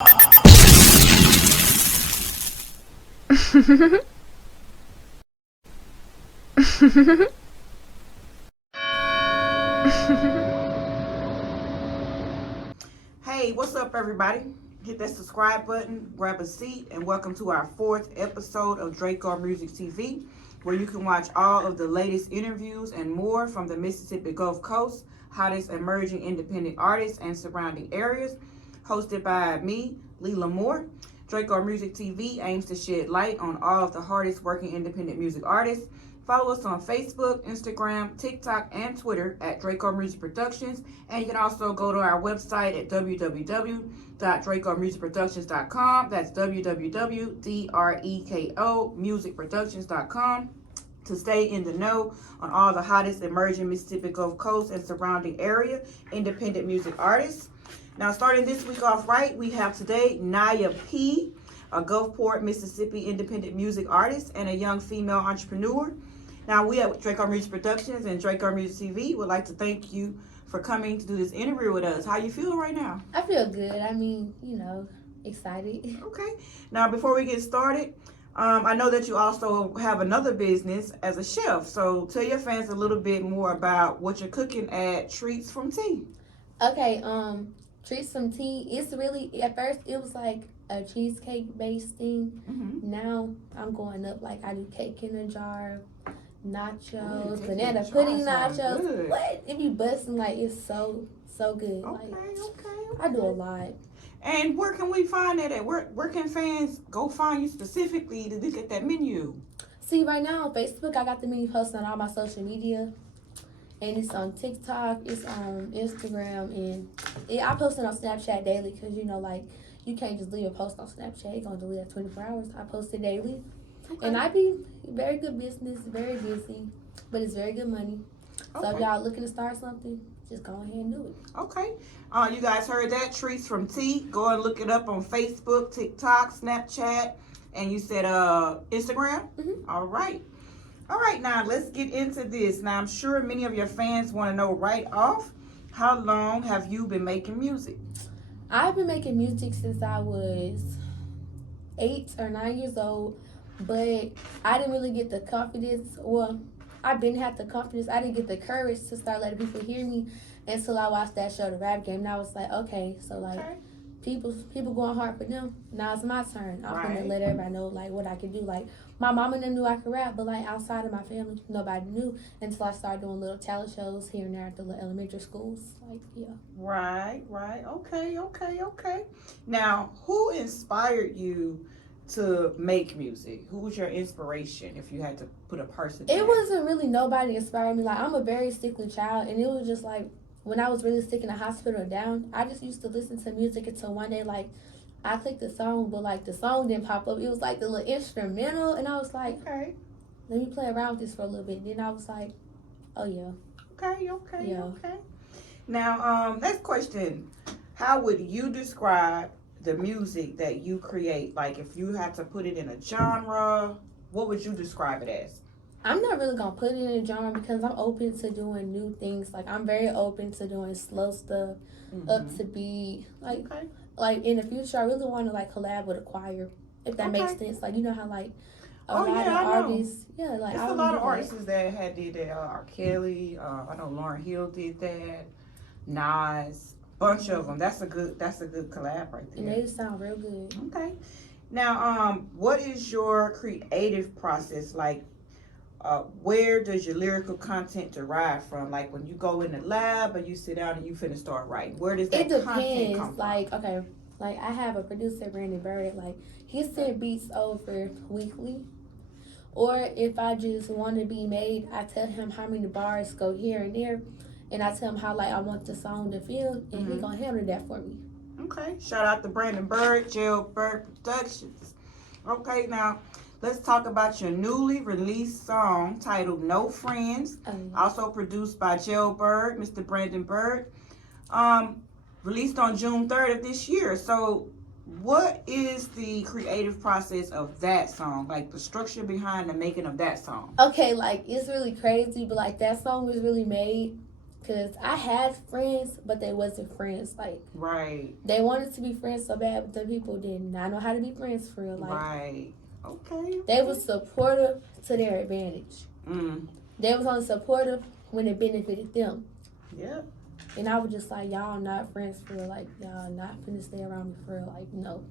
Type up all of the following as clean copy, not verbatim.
Hey, what's up, everybody? Hit that subscribe button, grab a seat, and welcome to our 4th episode of DreKo MusicTV, where you can watch all of the latest interviews and more from the Mississippi Gulf Coast, hottest emerging independent artists and surrounding areas, hosted by me, Leela Moore. DreKo MusicTV aims to shed light on all of the hardest working independent music artists. Follow us on Facebook, Instagram, TikTok, and Twitter at DreKo Music Productions. And you can also go to our website at www.DreKoMusicProductions.com. That's www.DreKoMusicProductions.com to stay in the know on all the hottest emerging Mississippi Gulf Coast and surrounding area independent music artists. Now, starting this week off right, we have today Nia P, a Gulfport, Mississippi independent music artist and a young female entrepreneur. Now, we at DreKo Music Productions and DreKo Music TV would like to thank you for coming to do this interview with us. How you feel right now? I feel good. I mean, excited. Okay. Now, before we get started, I know that you also have another business as a chef. So tell your fans a little bit more about what you're cooking at Treats from Tea. Okay, Treats from Tea, it's really, at first it was like a cheesecake based thing. Mm-hmm. Now I'm going up, like I do cake in a jar, nachos, Ooh, banana pudding nachos. Good. What? It be busting, like it's so good. Okay. I do a lot. And where can we find that at? Where can fans go find you specifically to look at that menu? See, right now on Facebook, I got the menu posted on all my social media. And it's on TikTok, it's on Instagram, and I post it on Snapchat daily because, you can't just leave a post on Snapchat. You're going to delete it 24 hours. I post it daily. Okay. And I be very good business, very busy, but it's very good money. Okay. So if y'all looking to start something, just go ahead and do it. Okay. You guys heard that? Treats from Tea. Go and look it up on Facebook, TikTok, Snapchat, and you said Instagram? Mm-hmm. All right, now let's get into this. Now, I'm sure many of your fans want to know right off, how long have you been making music? I've been making music since I was 8 or 9 years old, but I didn't really get the confidence. Well, I didn't have the confidence. I didn't get the courage to start letting people hear me until I watched that show, The Rap Game. And I was like, okay, so people going hard for them. Now it's my turn. I'm gonna let everybody know what I can do. My mama and them knew I could rap, but outside of my family, nobody knew until I started doing little talent shows here and there at the elementary schools. Right. Okay. Now, who inspired you to make music? Who was your inspiration, if you had to put a person? It wasn't really nobody inspired me. I'm a very sickly child, and it was just when I was really sick in the hospital or down, I just used to listen to music until one day, I clicked the song, but the song didn't pop up. It was the little instrumental, and I was like, okay, let me play around with this for a little bit. Then I was like, oh yeah. Okay. Now, next question. How would you describe the music that you create? If you had to put it in a genre, what would you describe it as? I'm not really gonna put it in a genre because I'm open to doing new things. I'm very open to doing slow stuff, up to beat. In the future, I really want to collab with a choir, if that makes sense. You know how a lot of artists, it's a lot of artists that did that. R. Kelly, I know Lauryn Hill did that. Nas, bunch of them. That's a good collab right there. And they sound real good. Okay. Now, what is your creative process like? Where does your lyrical content derive from? When you go in the lab or you sit down and you finna start writing, where does that content come from? Okay, I have a producer, Brandon Bird. He send beats over weekly, or if I just want to be made, I tell him how many bars go here and there, and I tell him how I want the song to feel, and he gonna handle that for me. Okay, shout out to Brandon Bird, Bird Productions. Okay, now let's talk about your newly released song titled No Friends, also produced by Bird, Mr. Brandon Bird, released on June 3rd of this year. So what is the creative process of that song? The structure behind the making of that song? Okay, it's really crazy, but that song was really made Cause I had friends, but they wasn't friends. Like Right. they wanted to be friends so bad, but the people did not know how to be friends for real. Like Right. Okay. they was supportive to their advantage. Mm. They was only supportive when it benefited them. Yep. And I was just like, y'all not friends for real. Like y'all not finna stay around me for real. Like no.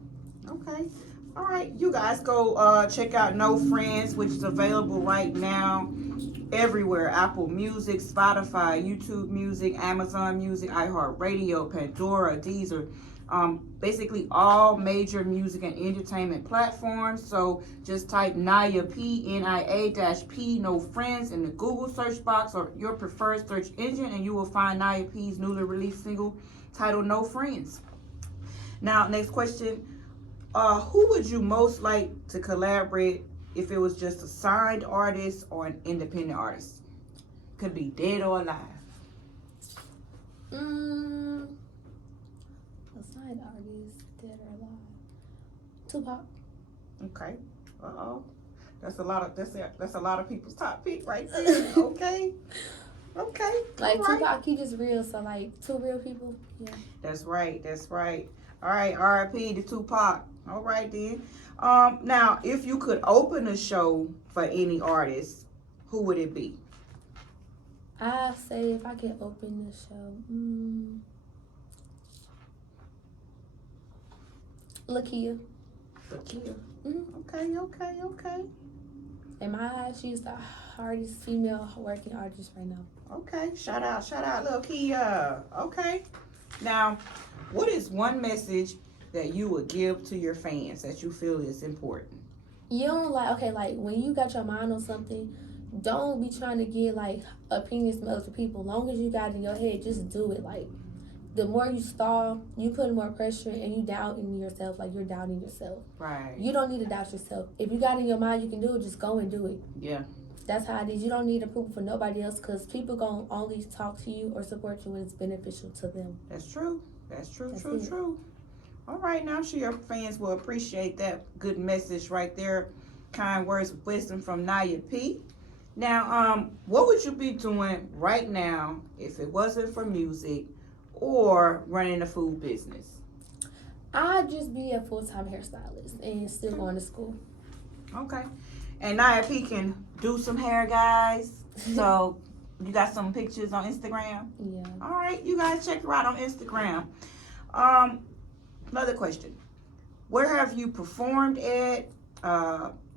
Okay. All right. You guys go check out No Friends, which is available right now everywhere: Apple Music, Spotify, YouTube Music, Amazon Music, iHeartRadio, Pandora, Deezer, basically all major music and entertainment platforms. So just type Nia P, Nia-P, No Friends in the Google search box or your preferred search engine, and you will find Nia P's newly released single titled No Friends. Now, next question. Who would you most like to collaborate if it was just a signed artist or an independent artist? Could be dead or alive. A side artist, dead or alive. Tupac. Okay. That's a lot of people's top pick right there. Okay. Okay. Like All right. Tupac, he just real. So like two real people. Yeah. That's right. All right. R.I.P. to Tupac. All right then. Now, if you could open a show for any artist, who would it be? I say if I can open the show, Lakia. Lakia. Mm-hmm. Okay. In my eyes, she's the hardest female working artist right now. Okay. Shout out, Lakia. Okay. Now, what is one message that you would give to your fans that you feel is important? You don't like when you got your mind on something, don't be trying to get like opinions from other people. Long as you got it in your head, just do it. Like the more you stall, you put more pressure and you doubt in yourself. Like you're doubting yourself. Right. You don't need to doubt yourself. If you got it in your mind you can do it, just go and do it. Yeah. That's how it is. You don't need approval for nobody else because people gonna only talk to you or support you when it's beneficial to them. That's true. That's true. That's True. All right, now I'm sure your fans will appreciate that good message right there. Kind words of wisdom from Nia P. Now, what would you be doing right now if it wasn't for music or running a food business? I'd just be a full-time hairstylist and still going to school. Okay. And Nia P can do some hair, guys. So you got some pictures on Instagram? Yeah. All right, you guys check her out on Instagram. Another question. Where have you performed at?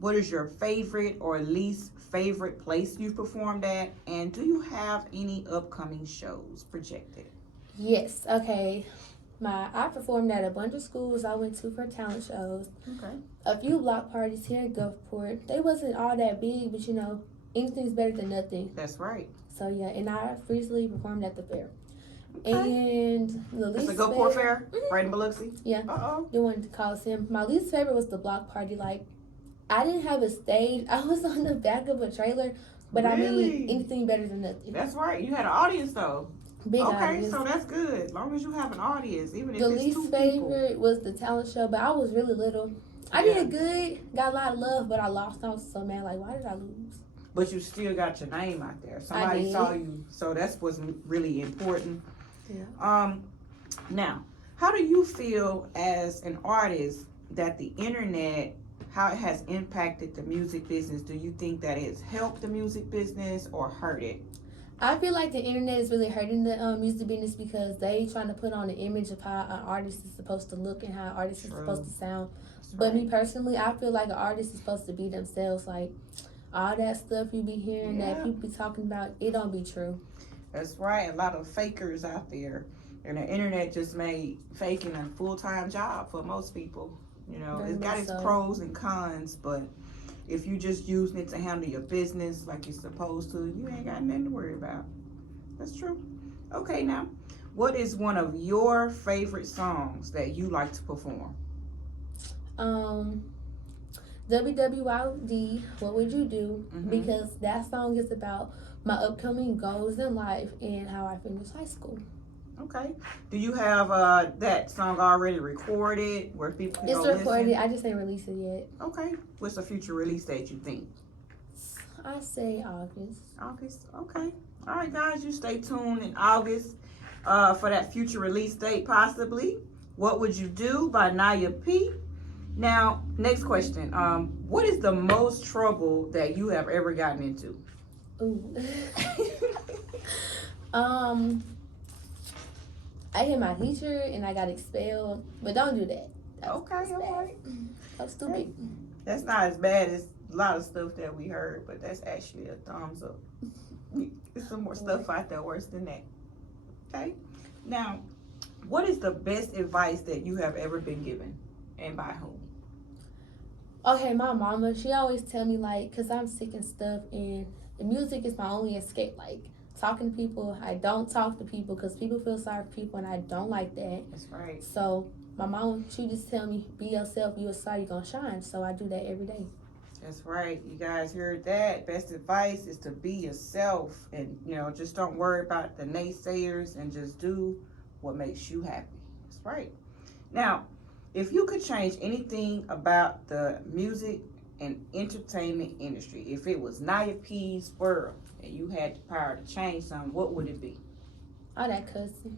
What is your favorite or least favorite place you've performed at? And do you have any upcoming shows projected? Yes. Okay. I performed at a bunch of schools I went to for talent shows. Okay. A few block parties here in Gulfport. They wasn't all that big, but you know, anything's better than nothing. That's right. So yeah, and I recently performed at the fair. Okay. And the least It's the Gulfport Fair, right in Biloxi? Yeah. Uh-oh. The one to Coliseum. My least favorite was the block party. Like, I didn't have a stage. I was on the back of a trailer, but Really? I mean, anything better than nothing. That's right. You had an audience though. Big Okay, audience. so that's good. As long as you have an audience, even if The it's least two favorite people. was the talent show, but I was really little. I Yeah. did good, got a lot of love, but I lost. I was so mad. Like, why did I lose? But you still got your name out there. Somebody did. saw you, so that's what's really important. Yeah. Now, how do you feel as an artist that the internet, how it has impacted the music business? Do you think that it's helped the music business or hurt it? I feel like the internet is really hurting the music business because they trying to put on an image of how an artist is supposed to look and how an artist is supposed to sound. That's But right. me personally, I feel like an artist is supposed to be themselves. Like all that stuff you be hearing that people be talking about, it don't be true. That's right. A lot of fakers out there. And the internet just made faking a full-time job for most people. You know, Very it's got much its so. pros and cons, but if you just using it to handle your business like you're supposed to, you ain't got nothing to worry about. That's true. Okay, now, what is one of your favorite songs that you like to perform? WWYD, What Would You Do? Mhm. Because that song is about my upcoming goals in life and how I finish high school. Okay. Do you have that song already recorded where people can It's go recorded. listen? I just ain't released it yet. Okay. What's the future release date you think? I say August. August. Okay. All right, guys, you stay tuned in August for that future release date, possibly. What Would You Do by Nia P. Now, next question. What is the most trouble that you have ever gotten into? Ooh. I hit my teacher and I got expelled, but don't do that. Okay, all right. That's stupid. That's not as bad as a lot of stuff that we heard, but that's actually a thumbs up. There's some more stuff out there worse than that. Okay? Now, what is the best advice that you have ever been given, and by whom? Okay, my mama, she always tell me, like, because I'm sick and stuff, and the music is my only escape. Like, talking to people, I don't talk to people because people feel sorry for people, and I don't like that. That's right. So, my mom, she just tell me, be yourself, you a star, you gonna shine. So, I do that every day. That's right. You guys heard that. Best advice is to be yourself, and, just don't worry about the naysayers and just do what makes you happy. That's right. Now, if you could change anything about the music and entertainment industry, if it was Nia P's world and you had the power to change something, what would it be? All that cussing.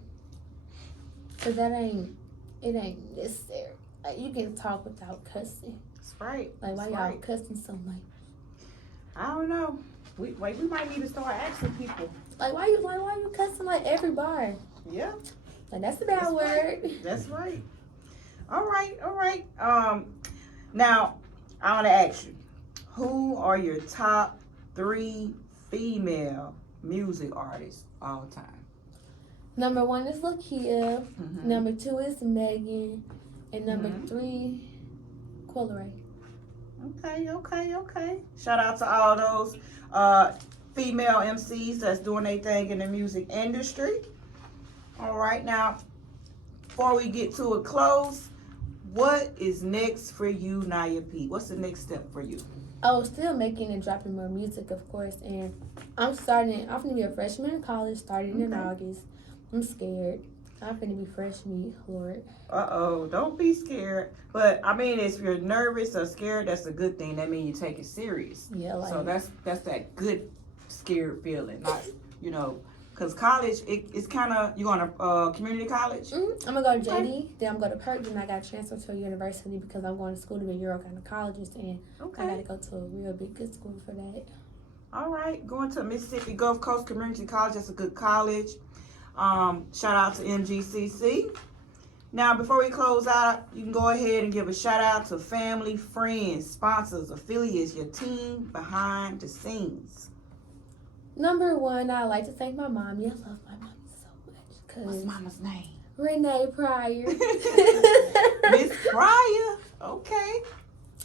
Because it ain't necessary. Like, you can talk without cussing. That's right. Like, why y'all cussing so much? I don't know. We might need to start asking people. Like, why you cussing like every bar? Yeah. Like, that's a bad word. Right. That's right. All right. Now, I want to ask you, who are your top 3 female music artists all time? Number 1 is Lakia. Mm-hmm. Number 2 is Megan. And number 3, Quilla Ray. Okay. Shout out to all those female MCs that's doing their thing in the music industry. All right, now, before we get to a close, what is next for you, Nia P? What's the next step for you? Oh, still making and dropping more music, of course. And I'm going to be a freshman in college, starting in August. I'm scared. I'm going to be fresh meat, Lord. Uh-oh, don't be scared. But, I mean, if you're nervous or scared, that's a good thing. That means you take it serious. Yeah, like, so that's that good scared feeling. Not, because college, it's kind of, you going to community college? Mm-hmm. I'm going to go to JD, then I'm going to Perk, then I got to transfer to a university because I'm going to school to be a Euro-gynecologist, and I got to go to a real big good school for that. All right, going to Mississippi Gulf Coast Community College, that's a good college. Shout out to MGCC. Now, before we close out, you can go ahead and give a shout out to family, friends, sponsors, affiliates, your team behind the scenes. Number 1, I'd like to thank my mommy. I love my mommy so much. What's mama's name? Renee Pryor. Miss Pryor. Okay.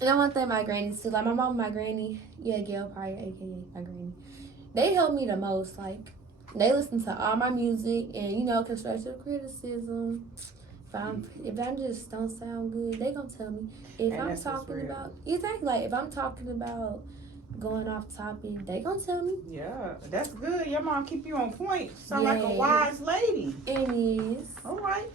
And I want to thank my grannies too. Like my mom and my granny, Gail Pryor, aka my granny. They help me the most. Like, they listen to all my music and, constructive criticism. If I just don't sound good, they gonna tell me. If I'm talking about if I'm talking about going off topic, they gonna tell me. Yeah, that's good. Your mom keep you on point. Sound like a wise lady. It is. All right.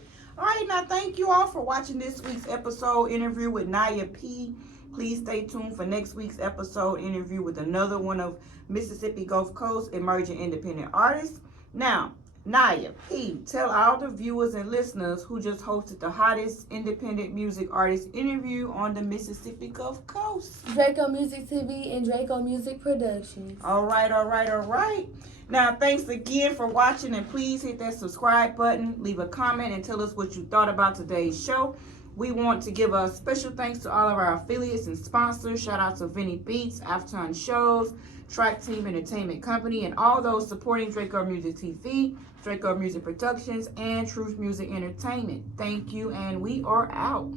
Now thank you all for watching this week's episode interview with Nia P. Please stay tuned for next week's episode interview with another one of Mississippi Gulf Coast emerging independent artists. Now, Nia P, tell all the viewers and listeners who just hosted the hottest independent music artist interview on the Mississippi Gulf Coast. DreKo MusicTV and DreKo Music Productions. All right. Now, thanks again for watching, and please hit that subscribe button, leave a comment, and tell us what you thought about today's show. We want to give a special thanks to all of our affiliates and sponsors. Shout out to Vinny Beats, Afton Shows, Track Team Entertainment Company, and all those supporting DreKo Music TV, DreKo Music Productions, and Truth Music Entertainment. Thank you, and we are out.